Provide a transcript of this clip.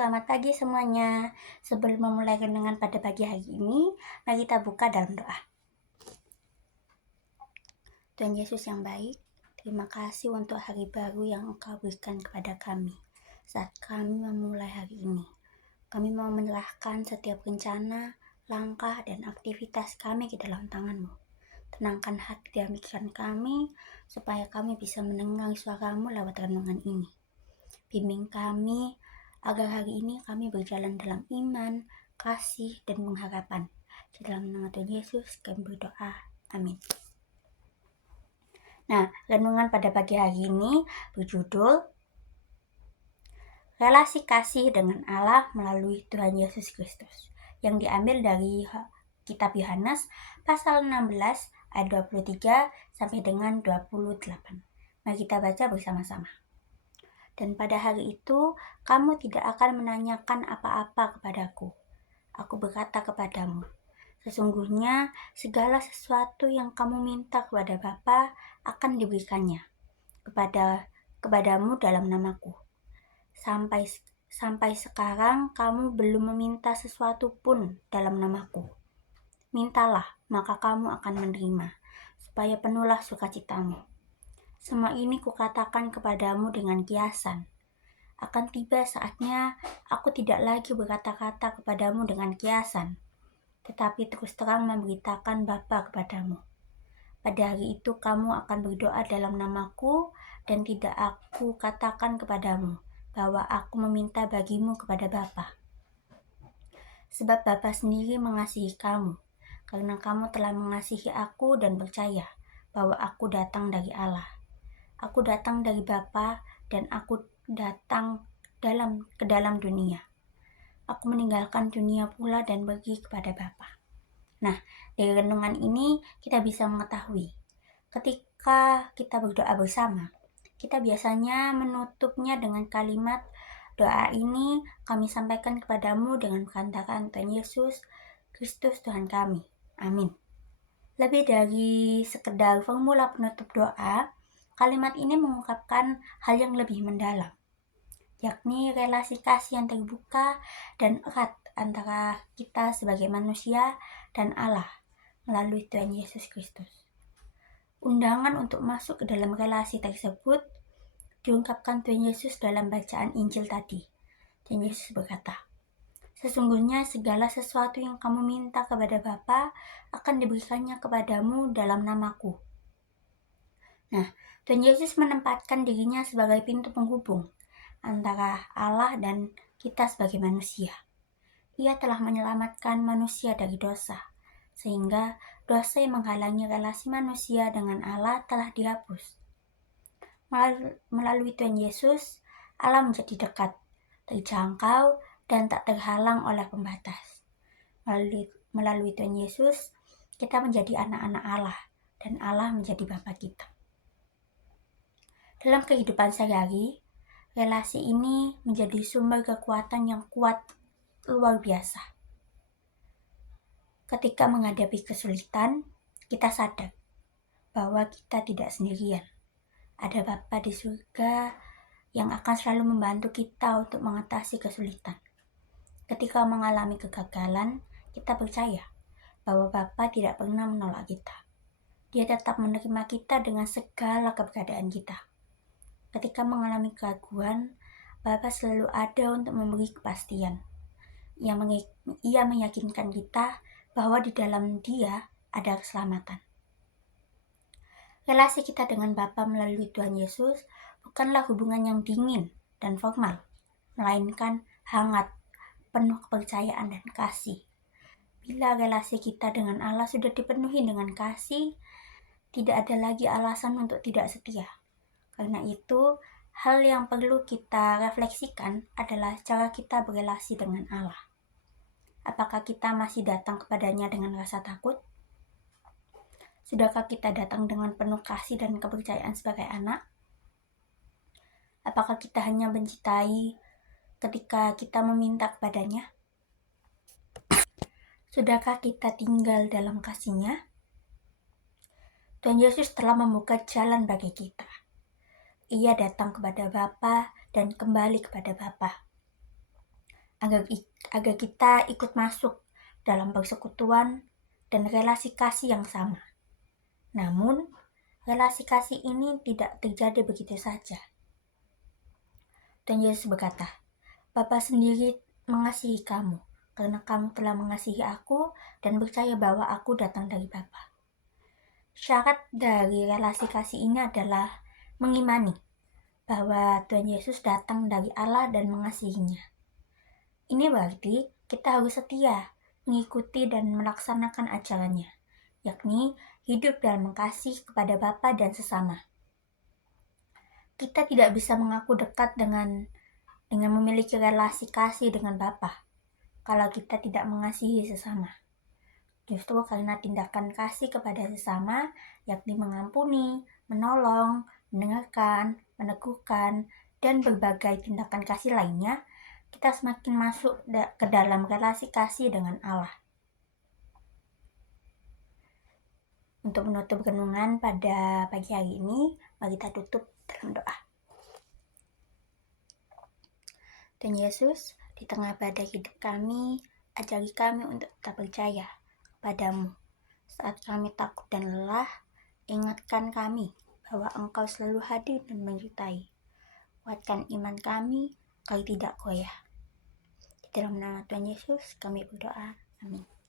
selamat pagi semuanya. Sebelum memulai renungan pada pagi hari ini, mari kita buka dalam doa. Tuhan Yesus yang baik, terima kasih untuk hari baru yang Engkau berikan kepada kami. Saat kami memulai hari ini, kami mau menyerahkan setiap rencana, langkah, dan aktivitas kami ke dalam tangan-Mu. Tenangkan hati dan pikiran kami, supaya kami bisa mendengar suara-Mu lewat renungan ini. Bimbing kami agar hari ini kami berjalan dalam iman, kasih, dan pengharapan. Di dalam nama Tuhan Yesus kami berdoa. Amin. Nah, renungan pada pagi hari ini berjudul Relasi Kasih dengan Allah melalui Tuhan Yesus Kristus, yang diambil dari Kitab Yohanes pasal 16 ayat 23 sampai dengan 28. Mari kita baca bersama-sama. Dan pada hari itu, kamu tidak akan menanyakan apa-apa kepadaku. Aku berkata kepadamu, sesungguhnya segala sesuatu yang kamu minta kepada Bapa akan diberikannya kepadamu dalam namaku. Sampai sekarang kamu belum meminta sesuatu pun dalam namaku. Mintalah, maka kamu akan menerima, supaya penuhlah sukacitamu. Semua ini kukatakan kepadamu dengan kiasan. Akan tiba saatnya aku tidak lagi berkata-kata kepadamu dengan kiasan, tetapi terus terang memberitakan Bapa kepadamu. Pada hari itu kamu akan berdoa dalam namaku, dan tidak aku katakan kepadamu bahwa aku meminta bagimu kepada Bapa. Sebab Bapa sendiri mengasihi kamu, karena kamu telah mengasihi aku dan percaya bahwa aku datang dari Allah. Aku datang dari Bapa, dan aku datang ke dalam dunia. Aku meninggalkan dunia pula dan pergi kepada Bapa. Nah, dari renungan ini kita bisa mengetahui, ketika kita berdoa bersama, kita biasanya menutupnya dengan kalimat, doa ini kami sampaikan kepadamu dengan perkataan Tuhan Yesus Kristus Tuhan kami. Amin. Lebih dari sekedar formula penutup doa, kalimat ini mengungkapkan hal yang lebih mendalam, yakni relasi kasih yang terbuka dan erat antara kita sebagai manusia dan Allah melalui Tuhan Yesus Kristus. Undangan untuk masuk ke dalam relasi tersebut diungkapkan Tuhan Yesus dalam bacaan Injil tadi. Tuhan Yesus berkata, sesungguhnya segala sesuatu yang kamu minta kepada Bapa akan diberikannya kepadamu dalam namaku. Nah, Tuhan Yesus menempatkan dirinya sebagai pintu penghubung antara Allah dan kita sebagai manusia. Ia telah menyelamatkan manusia dari dosa, sehingga dosa yang menghalangi relasi manusia dengan Allah telah dihapus. Melalui Tuhan Yesus, Allah menjadi dekat, terjangkau, dan tak terhalang oleh pembatas. Melalui Tuhan Yesus, kita menjadi anak-anak Allah, dan Allah menjadi Bapa kita. Dalam kehidupan sehari-hari, relasi ini menjadi sumber kekuatan yang kuat luar biasa. Ketika menghadapi kesulitan, kita sadar bahwa kita tidak sendirian. Ada Bapa di surga yang akan selalu membantu kita untuk mengatasi kesulitan. Ketika mengalami kegagalan, kita percaya bahwa Bapa tidak pernah menolak kita. Dia tetap menerima kita dengan segala keberadaan kita. Ketika mengalami keraguan, Bapa selalu ada untuk memberi kepastian. Ia meyakinkan kita bahwa di dalam Dia ada keselamatan. Relasi kita dengan Bapa melalui Tuhan Yesus bukanlah hubungan yang dingin dan formal, melainkan hangat, penuh kepercayaan dan kasih. Bila relasi kita dengan Allah sudah dipenuhi dengan kasih, tidak ada lagi alasan untuk tidak setia. Karena itu, hal yang perlu kita refleksikan adalah cara kita berelasi dengan Allah. Apakah kita masih datang kepadanya dengan rasa takut? Sudahkah kita datang dengan penuh kasih dan kepercayaan sebagai anak? Apakah kita hanya mencintai ketika kita meminta kepadanya? Sudahkah kita tinggal dalam kasih-Nya? Tuhan Yesus telah membuka jalan bagi kita. Ia datang kepada Bapa dan kembali kepada Bapa. agar kita ikut masuk dalam persekutuan dan relasi kasih yang sama. Namun, relasi kasih ini tidak terjadi begitu saja. Dan Yesus berkata, Bapa sendiri mengasihi kamu, karena kamu telah mengasihi aku dan percaya bahwa aku datang dari Bapa. Syarat dari relasi kasih ini adalah mengimani bahwa Tuhan Yesus datang dari Allah dan mengasihinya. Ini berarti kita harus setia, mengikuti dan melaksanakan ajarannya, yakni hidup dalam kasih kepada Bapa dan sesama. Kita tidak bisa mengaku dekat dengan memiliki relasi kasih dengan Bapa kalau kita tidak mengasihi sesama. Justru karena tindakan kasih kepada sesama, yakni mengampuni, menolong, mendengarkan, meneguhkan, dan berbagai tindakan kasih lainnya, kita semakin masuk ke dalam relasi kasih dengan Allah. Untuk menutup renungan pada pagi hari ini, mari kita tutup dalam doa. Dan Yesus, di tengah badai hidup kami, ajari kami untuk tetap percaya padamu. Saat kami takut dan lelah, ingatkan kami bahwa Engkau selalu hadir dan menyertai. Kuatkan iman kami agar tidak goyah. Di dalam nama Tuhan Yesus kami berdoa. Amin.